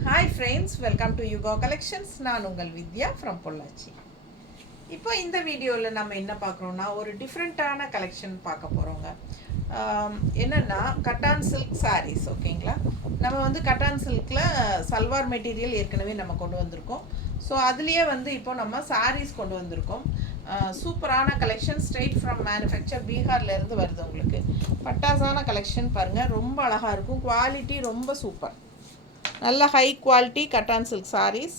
Hi friends, welcome to Yuga collections. நான் உங்கள் வித்யா from Pollachi. இப்போ இந்த வீடியோவில் நம்ம என்ன பார்க்குறோன்னா, ஒரு டிஃப்ரெண்ட்டான கலெக்ஷன் பார்க்க போகிறோங்க. என்னென்னா கட்டான் சில்க் சாரீஸ். ஓகேங்களா, நம்ம வந்து கட்டான் சில்கில் சல்வார் மெட்டீரியல் ஏற்கனவே நம்ம கொண்டு வந்திருக்கோம். ஸோ அதுலேயே வந்து இப்போ நம்ம சாரீஸ் கொண்டு வந்திருக்கோம். சூப்பரான கலெக்ஷன், ஸ்ட்ரெயிட் ஃப்ரம் மேனுஃபேக்சர், பீகார்லேருந்து வருது. உங்களுக்கு பட்டாசான கலெக்ஷன் பாருங்கள், ரொம்ப அழகாக இருக்கும். குவாலிட்டி ரொம்ப சூப்பர், நல்ல high quality cotton silk saris.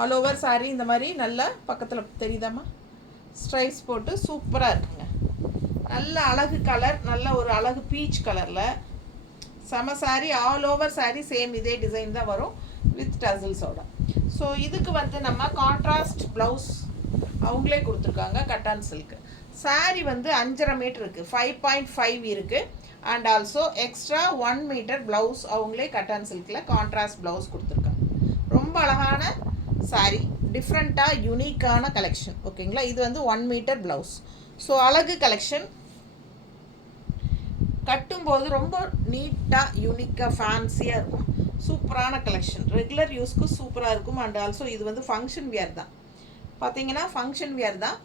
All over sari இந்த மாதிரி நல்ல பக்கத்தில் தெரியுதாம்மா, ஸ்ட்ரைப்ஸ் போட்டு சூப்பராக இருக்குங்க. நல்ல அழகு கலர், நல்ல ஒரு அழகு பீச் கலரில் செம sari. All over sari same இதே டிசைன் தான் வரும் வித் டசில்ஸோட. ஸோ இதுக்கு வந்து நம்ம கான்ட்ராஸ்ட் ப்ளவுஸ் அவங்களே கொடுத்துருக்காங்க. கட்டான் சில்க்கு சாரீ வந்து 5.5 மீட்டர் இருக்குது, 5.5 இருக்குது. And also extra 1 metre blouse அவங்களே கட்டான் சில்கில் கான்ட்ராஸ்ட் ப்ளவுஸ் கொடுத்துருக்காங்க. ரொம்ப அழகான சாரீ, டிஃப்ரெண்ட்டாக யூனிக்கான கலெக்ஷன். ஓகேங்களா, இது வந்து 1 மீட்டர் ப்ளவுஸ். ஸோ அழகு கலெக்ஷன், கட்டும்போது ரொம்ப நீட்டாக யூனிக்காக ஃபேன்சியாக இருக்கும். சூப்பரான கலெக்ஷன், ரெகுலர் யூஸ்க்கு சூப்பராக இருக்கும். அண்ட் ஆல்சோ இது வந்து ஃபங்க்ஷன் வியர் தான். பார்த்தீங்கன்னா ஃபங்க்ஷன் வியர் தான்.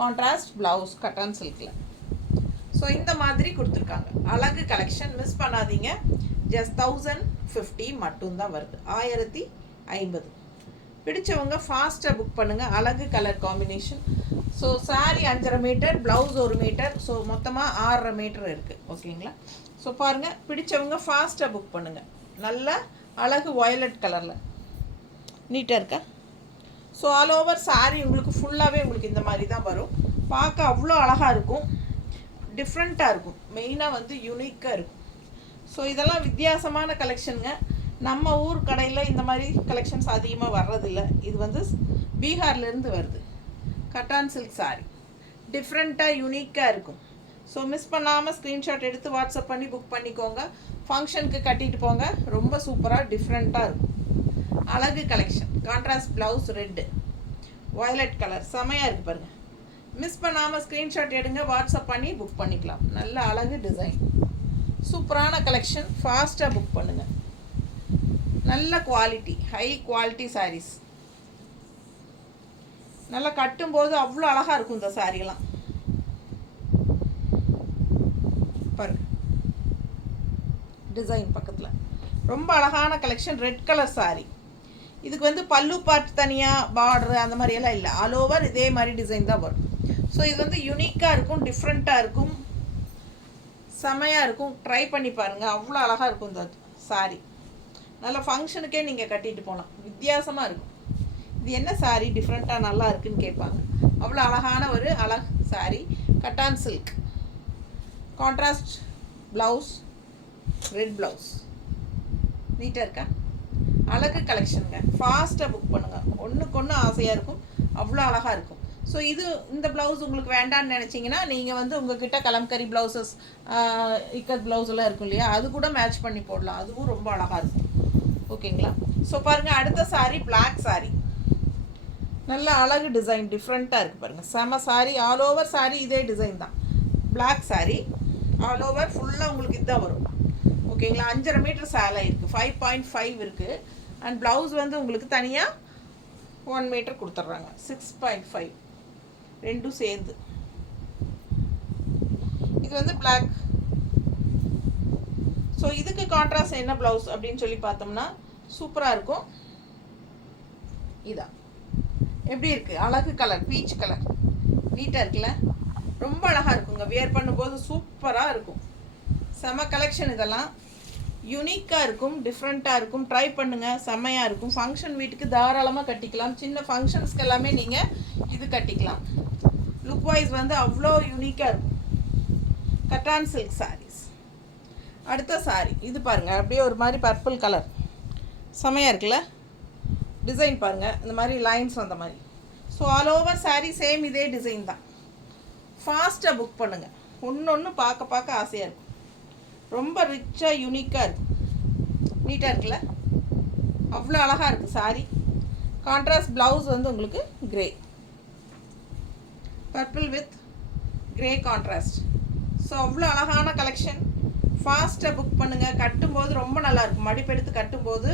கான்ட்ராஸ்ட் ப்ளவுஸ் கட்டான் சில்கில். ஸோ இந்த மாதிரி கொடுத்துருக்காங்க. அழகு கலெக்ஷன், மிஸ் பண்ணாதீங்க. ஜஸ்ட் 1050 மட்டும்தான் வருது, 1050. பிடிச்சவங்க ஃபாஸ்ட்டாக புக் பண்ணுங்கள். அழகு colour combination. So sari 5.5 metre, blouse 1 metre, so மொத்தமாக 6.5 மீட்டர் இருக்குது. ஓகேங்களா, ஸோ பாருங்கள், பிடிச்சவங்க ஃபாஸ்ட்டாக புக் பண்ணுங்கள். நல்ல அழகு வயலட் கலரில் நீட்டாக இருக்கா. ஸோ ஆல் ஓவர் சாரீ உங்களுக்கு ஃபுல்லாகவே உங்களுக்கு இந்த மாதிரி தான் வரும். பார்க்க அவ்வளோ அழகாக இருக்கும், டிஃப்ரெண்ட்டாக இருக்கும், மெயினாக வந்து யூனிக்காக இருக்கும். ஸோ இதெல்லாம் வித்தியாசமான கலெக்ஷனுங்க. நம்ம ஊர் கடையில் இந்த மாதிரி கலெக்ஷன்ஸ் அதிகமாக வர்றதில்லை. இது வந்து பீகார்லேருந்து வருது. கட்டான் சில்க் சாரீ டிஃப்ரெண்ட்டாக யூனிக்காக இருக்கும். ஸோ மிஸ் பண்ணாமல் ஸ்க்ரீன்ஷாட் எடுத்து வாட்ஸ்அப் பண்ணி புக் பண்ணிக்கோங்க. ஃபங்க்ஷனுக்கு கட்டிட்டு போங்க. ரொம்ப சூப்பராக டிஃப்ரெண்ட்டாக இருக்கும். அழகு collection, contrast blouse, red violet colour, செமையாக இருக்குது பாருங்கள். மிஸ் பண்ணாமல் ஸ்க்ரீன்ஷாட் எடுங்க, வாட்ஸ்அப் பண்ணி புக் பண்ணிக்கலாம். நல்ல அழகு டிசைன், சூப்பரான கலெக்ஷன். ஃபாஸ்ட்டாக புக் பண்ணுங்கள். நல்ல குவாலிட்டி, ஹை குவாலிட்டி சாரீஸ். நல்லா கட்டும்போது அவ்வளோ அழகாக இருக்கும் இந்த சாரீலாம். பாருங்க டிசைன் பக்கத்தில் ரொம்ப அழகான கலெக்ஷன். Red colour sari. இதுக்கு வந்து பல்லு பார்ட் தனியாக, பார்டரு அந்த மாதிரியெல்லாம் இல்லை. ஆல் ஓவர் இதே மாதிரி டிசைன் தான் வரும். ஸோ இது வந்து யூனிக்காக இருக்கும், டிஃப்ரெண்ட்டாக இருக்கும், செமையாக இருக்கும். ட்ரை பண்ணி பாருங்கள், அவ்வளோ அழகாக இருக்கும் இந்த சாரீ. நல்ல ஃபங்க்ஷனுக்கே நீங்கள் கட்டிட்டு போகலாம், வித்தியாசமாக இருக்கும். இது என்ன சாரீ டிஃப்ரெண்ட்டாக நல்லா இருக்குன்னு கேட்பாங்க. அவ்வளோ அழகான ஒரு அழகு sari. Cotton silk, contrast blouse, red blouse, நீட்டாக இருக்கா. அழகு கலெக்ஷனுங்க. ஃபாஸ்ட்டாக புக் பண்ணுங்கள். ஒன்றுக்கு ஒன்று ஆசையாக இருக்கும், அவ்வளோ அழகாக இருக்கும். ஸோ இந்த ப்ளவுஸ் உங்களுக்கு வேண்டான்னு நினச்சிங்கன்னா நீங்கள் வந்து உங்கள்கிட்ட கலம்கரி ப்ளவுசஸ், இக்கத் ப்ளவுஸெல்லாம் இருக்கும் இல்லையா, அது கூட மேட்ச் பண்ணி போடலாம். அதுவும் ரொம்ப அழகாக இருக்கும். ஓகேங்களா, ஸோ பாருங்கள், அடுத்த சாரீ பிளாக் சாரீ. நல்ல அழகு டிசைன், டிஃப்ரெண்ட்டாக இருக்குது பாருங்கள். செம சாரீ. ஆல் ஓவர் சாரீ இதே டிசைன் தான். பிளாக் சாரீ ஆல் ஓவர் ஃபுல்லாக உங்களுக்கு இதுதான் வரும். ஓகேங்களா, 5.5 மீட்டர் சேலை இருக்குது, 5.5 இருக்குது. அண்ட் ப்ளவுஸ் வந்து உங்களுக்கு தனியாக 1 மீட்டர் கொடுத்துட்றாங்க, 6.5 ரெண்டும் சேர்ந்து. இது வந்து பிளாக். ஸோ இதுக்கு கான்ட்ராஸ்ட் என்ன ப்ளவுஸ் அப்படின்னு சொல்லி பார்த்தோம்னா சூப்பராக இருக்கும். இதான் எப்படி இருக்குது, அழகு கலர், பீச் கலர், நீட்டாக இருக்குல்ல. ரொம்ப அழகாக இருக்குங்க, வியர் பண்ணும்போது சூப்பராக இருக்கும். செம கலெக்ஷன். இதெல்லாம் யூனிக்காக இருக்கும், டிஃப்ரெண்ட்டாக இருக்கும். ட்ரை பண்ணுங்கள், செம்மையாக இருக்கும். ஃபங்க்ஷன் வீட்டுக்கு தாராளமாக கட்டிக்கலாம். சின்ன ஃபங்க்ஷன்ஸ்க்கு எல்லாமே நீங்கள் இது கட்டிக்கலாம். லுக் வைஸ் வந்து அவ்வளோ யூனிக்காக இருக்கும். கட்டான் சில்க் சாரீஸ். அடுத்த சாரீ இது பாருங்கள், அப்படியே ஒரு மாதிரி பர்பிள் கலர், செம்மையாக இருக்குல்ல. டிசைன் பாருங்கள், இந்த மாதிரி லைன்ஸ் வந்த மாதிரி. So all over sari same இதே டிசைன் தான். ஃபாஸ்ட்டாக புக் பண்ணுங்கள். ஒன்று பார்க்க பார்க்க ஆசையாக இருக்கும். ரொம்ப ரிச்சாக யூனிக்காக இருக்கும், நீட்டாக இருக்குல்ல. அவ்வளோ அழகாக இருக்குது சாரீ. கான்ட்ராஸ்ட் ப்ளவுஸ் வந்து உங்களுக்கு grey, purple with grey contrast. So அவ்வளோ அழகான கலெக்ஷன். ஃபாஸ்ட்டாக புக் பண்ணுங்கள். கட்டும்போது ரொம்ப நல்லாயிருக்கும். மடிப்பெடுத்து கட்டும்போது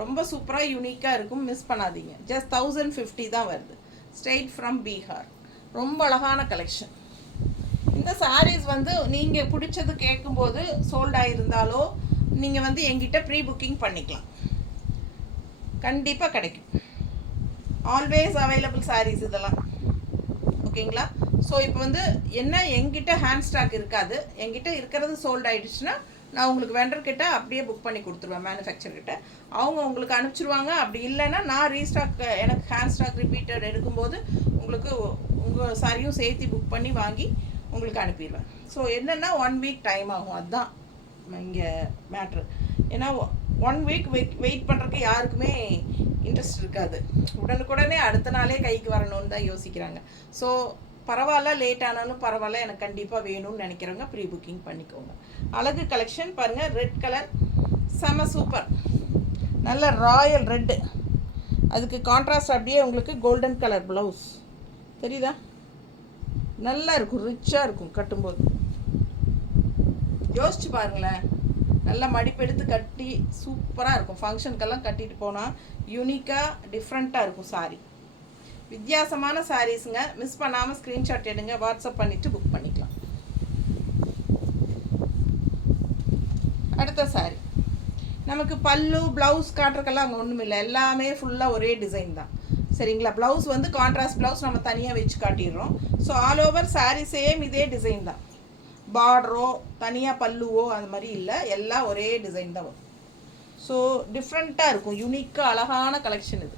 ரொம்ப சூப்பராக யூனிக்காக இருக்கும். மிஸ் பண்ணாதீங்க. ஜஸ்ட் 1050 தான் வருது. Straight from Bihar. ரொம்ப அழகான கலெக்ஷன். இந்த சாரீஸ் வந்து நீங்கள் பிடிச்சது கேட்கும்போது சோல்ட் ஆகிருந்தாலோ நீங்கள் வந்து எங்கிட்ட ப்ரீ புக்கிங் பண்ணிக்கலாம். கண்டிப்பாக கிடைக்கும். ஆல்வேஸ் அவைலபிள் சாரீஸ் இதெல்லாம். ஓகேங்களா? ஸோ இப்போ வந்து என்ன, எங்கிட்ட ஹேண்ட் ஸ்டாக் இருக்காது. எங்கிட்ட இருக்கிறது சோல்ட் ஆகிடுச்சுன்னா நான் உங்களுக்கு வெண்டர்கிட்ட அப்படியே புக் பண்ணி கொடுத்துருவேன். மேனுஃபேக்சர்கிட்ட அவங்க உங்களுக்கு அனுப்பிச்சிடுவாங்க. அப்படி இல்லைன்னா நான் ரீஸ்டாக், எனக்கு ஹேண்ட் ஸ்டாக் ரிப்பீட்டட் எடுக்கும்போது உங்களுக்கு உங்கள் சாரியும் சேர்த்து புக் பண்ணி வாங்கி உங்களுக்கு அனுப்பிடுவேன். ஸோ என்னென்னா 1 வீக் டைம் ஆகும். அதுதான் இங்கே மேட்ரு. ஏன்னா 1 வீக் வெயிட் பண்ணுறதுக்கு யாருக்குமே இன்ட்ரெஸ்ட் இருக்காது. உடனுக்குடனே அடுத்த நாளே கைக்கு வரணும்னு தான் யோசிக்கிறாங்க. ஸோ பரவாயில்ல, லேட் ஆனாலும் பரவாயில்ல, எனக்கு கண்டிப்பாக வேணும்னு நினைக்கிறவங்க ப்ரீ புக்கிங் பண்ணிக்கோங்க. அழகு கலெக்ஷன் பாருங்கள். ரெட் கலர் செம சூப்பர். நல்ல ராயல் ரெட்டு. அதுக்கு கான்ட்ராஸ்ட் அப்படியே உங்களுக்கு கோல்டன் கலர் ப்ளவுஸ் தெரியுதா? நல்லா இருக்கும், ரிச்சாக இருக்கும் கட்டும்போது. யோசிச்சு பாருங்களேன். நல்லா மடிப்பெடுத்து கட்டி சூப்பராக இருக்கும். ஃபங்க்ஷனுக்கெல்லாம் கட்டிட்டு போனால் யூனிக்காக டிஃப்ரெண்ட்டாக இருக்கும் சாரீ. வித்தியாசமான சாரீஸுங்க. மிஸ் பண்ணாமல் ஸ்க்ரீன்ஷாட் எடுங்க, வாட்ஸ்அப் பண்ணிவிட்டு புக் பண்ணிக்கலாம். அடுத்த சாரீ நமக்கு பல்லு ப்ளவுஸ் காட்டுறக்கெல்லாம் அங்கே ஒன்றும் இல்லை. எல்லாமே ஃபுல்லாக ஒரே டிசைன் தான். சரிங்களா? ப்ளவுஸ் வந்து கான்ட்ராஸ்ட் ப்ளவுஸ் நம்ம தனியாக வச்சு காட்டிடுறோம். So all over sari same இதே டிசைன் தான். பார்டரோ தனியாக பல்லுவோ அந்த மாதிரி இல்லை. எல்லாம் ஒரே டிசைன் தான் வரும். ஸோ டிஃப்ரெண்ட்டாக இருக்கும். யூனிக்காக அழகான கலெக்ஷன் இது.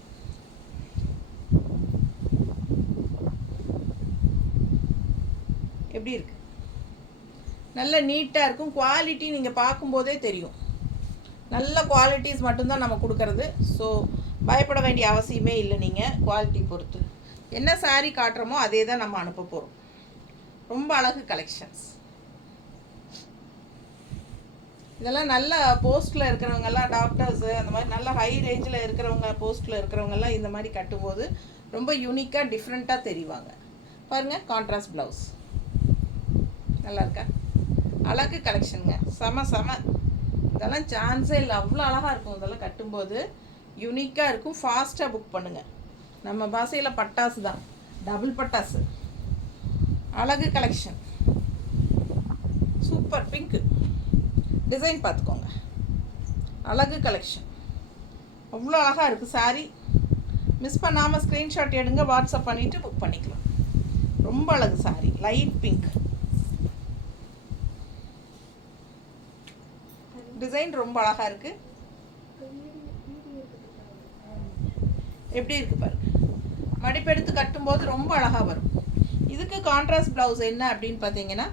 எப்படி இருக்கு? நல்ல நீட்டாக இருக்கும். குவாலிட்டி நீங்கள் பார்க்கும்போதே தெரியும். நல்ல குவாலிட்டிஸ் மட்டும்தான் நம்ம கொடுக்கறது. ஸோ பயப்பட வேண்டிய அவசியமே இல்லை. நீங்கள் குவாலிட்டி பொறுத்து என்ன சாரீ காட்டுறோமோ அதே தான் நம்ம அனுப்ப போகிறோம். ரொம்ப அழகு கலெக்ஷன்ஸ். இதெல்லாம் நல்ல போஸ்ட்டில் இருக்கிறவங்கெல்லாம், டாக்டர்ஸு அந்த மாதிரி நல்ல ஹை ரேஞ்சில் இருக்கிறவங்க, போஸ்ட்டில் இருக்கிறவங்கெல்லாம் இந்த மாதிரி கட்டும்போது ரொம்ப யூனிக்காக டிஃப்ரெண்ட்டாக தெரிவாங்க. பாருங்கள், கான்ட்ராஸ்ட் ப்ளவுஸ் நல்லா இருக்கா? அழகு கலெக்ஷனுங்க. செம செம. இதெல்லாம் சான்ஸே இல்லை. அவ்வளோ அழகாக இருக்கும். இதெல்லாம் கட்டும்போது யூனிக்காக இருக்கும். ஃபாஸ்ட்டாக புக் பண்ணுங்கள். நம்ம பாஷையில் பட்டாசு தான், டபுள் பட்டாசு. அழகு கலெக்ஷன். சூப்பர் பிங்க்கு டிசைன் பார்த்துக்கோங்க. அழகு கலெக்ஷன். அவ்வளோ அழகாக இருக்குது சாரீ. மிஸ் பண்ணாமல் ஸ்க்ரீன்ஷாட் எடுங்க, வாட்ஸ்அப் பண்ணிவிட்டு புக் பண்ணிக்கலாம். ரொம்ப அழகு சாரீ. லைட் பிங்க் டிசைன் ரொம்ப அழகாக இருக்குது. எப்படி இருக்குது பாருங்க. மடிப்பெடுத்து கட்டும்போது ரொம்ப அழகாக வரும். இதுக்கு கான்ட்ராஸ்ட் ப்ளவுஸ் என்ன அப்படின்னு பார்த்தீங்கன்னா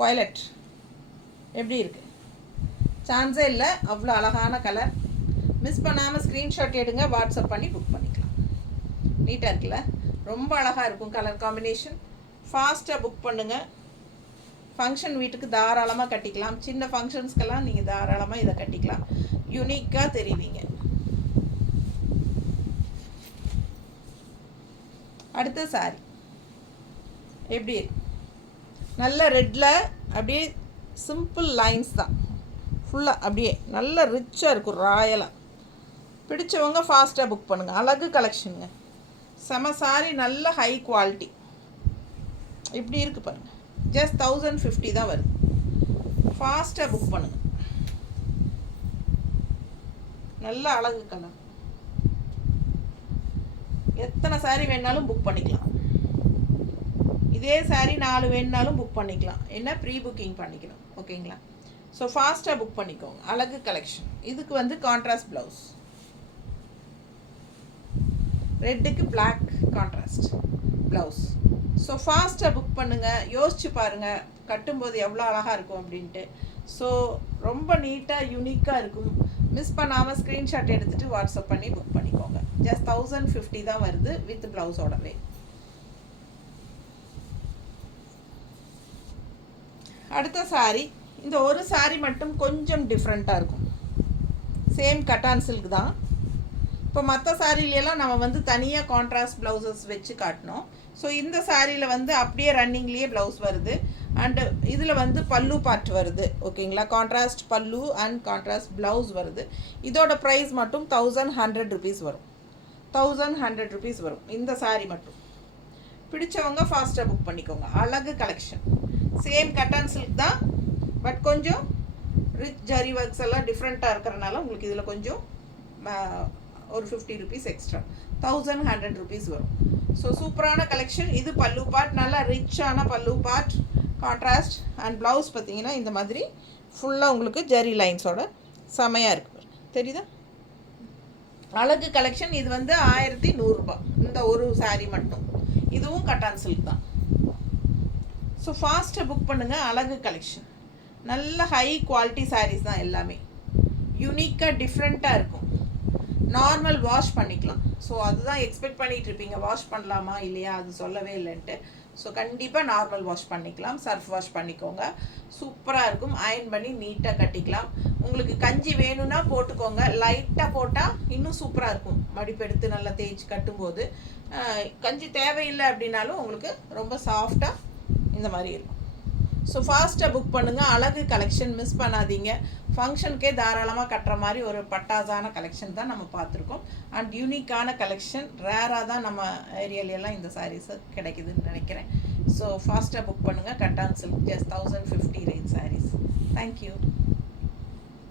வயலட். எப்படி இருக்குது? சான்ஸே இல்லை. அவ்வளோ அழகான கலர். மிஸ் பண்ணாமல் ஸ்க்ரீன்ஷாட் எடுங்க, வாட்ஸ்அப் பண்ணி புக் பண்ணிக்கலாம். நீட்டாக இருக்குல்ல? ரொம்ப அழகாக இருக்கும் கலர் காம்பினேஷன். ஃபாஸ்ட்டாக புக் பண்ணுங்கள். ஃபங்க்ஷன் வீட்டுக்கு தாராளமாக கட்டிக்கலாம். சின்ன ஃபங்க்ஷன்ஸ்க்கெல்லாம் நீங்கள் தாராளமாக இதை கட்டிக்கலாம். யூனிக்காக தெரிவிங்க. அடுத்த சாரி எப்படி இருக்கு? நல்ல ரெட்டில் அப்படியே சிம்பிள் லைன்ஸ் தான். ஃபுல்லாக அப்படியே நல்ல ரிச்சாக இருக்கும், ராயலாக. பிடிச்சவங்க ஃபாஸ்ட்டாக புக் பண்ணுங்கள். அழகு கலெக்ஷனுங்க. செம சாரி. நல்ல ஹை குவாலிட்டி. இப்படி இருக்குது பாருங்கள். ஜஸ்ட் 1050 தான் வருது. ஃபாஸ்ட்டாக புக் பண்ணுங்கள். நல்ல அழகு கலர். எத்தனை சாரீ வேணாலும் புக் பண்ணிக்கலாம். இதே சாரீ 4 வேணுனாலும் புக் பண்ணிக்கலாம். என்ன ப்ரீ புக்கிங் பண்ணிக்கணும். ஓகேங்களா? ஸோ ஃபாஸ்ட்டாக புக் பண்ணிக்கோங்க. அழகு கலெக்ஷன். இதுக்கு வந்து கான்ட்ராஸ்ட் ப்ளவுஸ். ரெட்டுக்கு பிளாக் கான்ட்ராஸ்ட் ப்ளவுஸ். ஸோ ஃபாஸ்ட்டாக புக் பண்ணுங்கள். யோசிச்சு பாருங்கள் கட்டும்போது எவ்வளோ அழகாக இருக்கும் அப்படின்ட்டு. ஸோ ரொம்ப நீட்டாக யூனிக்காக இருக்கும். மிஸ் பண்ணாமல் ஸ்க்ரீன்ஷாட் எடுத்துகிட்டு வாட்ஸ்அப் பண்ணி புக் பண்ணிக்கோங்க. ஜஸ்ட் 1050 தான் வருது வித் ப்ளவுஸோடவே. அடுத்த சாரீ. இந்த ஒரு சாரீ மட்டும் கொஞ்சம் டிஃப்ரெண்ட்டாக இருக்கும். சேம் கட்டான் சில்க் தான். இப்போ மற்ற சாரீலெல்லாம் நம்ம வந்து தனியாக கான்ட்ராஸ்ட் ப்ளவுசஸ் வச்சு காட்டினோம். ஸோ இந்த சாரியில் வந்து அப்படியே ரன்னிங்லேயே ப்ளவுஸ் வருது. அண்டு இதில் வந்து பல்லு பார்ட் வருது ஓகேங்களா. கான்ட்ராஸ்ட் பல்லு அண்ட் கான்ட்ராஸ்ட் ப்ளவுஸ் வருது. இதோட ப்ரைஸ் மட்டும் 1100 rupees வரும். 1100 rupees வரும் இந்த சாரீ மட்டும். பிடிச்சவங்க ஃபாஸ்ட்டாக புக் பண்ணிக்கோங்க. அழகு கலெக்ஷன். சேம் கட்டான் சில்க் தான், பட் கொஞ்சம் ரிச் ஜரி ஒர்க்ஸ் எல்லாம் டிஃப்ரெண்ட்டாக இருக்கிறனால உங்களுக்கு இதில் கொஞ்சம் ஒரு 50 rupees எக்ஸ்ட்ரா, 1100 rupees வரும். ஸோ சூப்பரான கலெக்ஷன். இது பல்லு பார்ட், நல்லா ரிச்சான பல்லு பார்ட், கான்ட்ராஸ்ட் அண்ட் ப்ளவுஸ் பார்த்தீங்கன்னா இந்த மாதிரி ஃபுல்லாக உங்களுக்கு ஜரி லைன்ஸோட செமையாக இருக்குது. தெரியுதா? அழகு கலெக்ஷன். இது வந்து 1100 ரூபாய் இந்த ஒரு சாரீ மட்டும். இதுவும் கட்டான் சில்க் தான். ஸோ ஃபாஸ்ட்டாக புக் பண்ணுங்கள். அழகு கலெக்ஷன் நல்ல ஹை குவாலிட்டி சாரீஸ் தான், எல்லாமே யூனிக்காக டிஃப்ரெண்ட்டாக இருக்கும். நார்மல் வாஷ் பண்ணிக்கலாம். ஸோ அதுதான் எக்ஸ்பெக்ட் பண்ணிகிட்டு இருப்பீங்க, வாஷ் பண்ணலாமா இல்லையா, அது சொல்லவே இல்லைன்ட்டு. ஸோ கண்டிப்பாக நார்மல் வாஷ் பண்ணிக்கலாம், சர்ஃப் வாஷ் பண்ணிக்கோங்க. சூப்பராக இருக்கும். அயர்ன் பண்ணி நீட்டாக கட்டிக்கலாம். உங்களுக்கு கஞ்சி வேணும்னா போட்டுக்கோங்க, லைட்டாக போட்டால் இன்னும் சூப்பராக இருக்கும். மடிப்பெடுத்து நல்லா தேய்ச்சி கட்டும்போது. கஞ்சி தேவையில்லை அப்படின்னாலும் உங்களுக்கு ரொம்ப சாஃப்டாக இந்த மாதிரி இருக்கும். ஸோ ஃபாஸ்ட்டாக புக் பண்ணுங்கள். அழகு கலெக்ஷன் மிஸ் பண்ணாதீங்க. ஃபங்க்ஷனுக்கே தாராளமாக கட்டுற மாதிரி ஒரு பட்டாசான கலெக்ஷன் தான் நம்ம பார்த்துருக்கோம். அண்ட் யூனிக்கான கலெக்ஷன், ரேராக தான் நம்ம ஏரியாலெல்லாம் இந்த சாரீஸு கிடைக்குதுன்னு நினைக்கிறேன். ஸோ ஃபாஸ்ட்டாக புக் பண்ணுங்கள். Cotton silk just 1050 range saris. Thank you.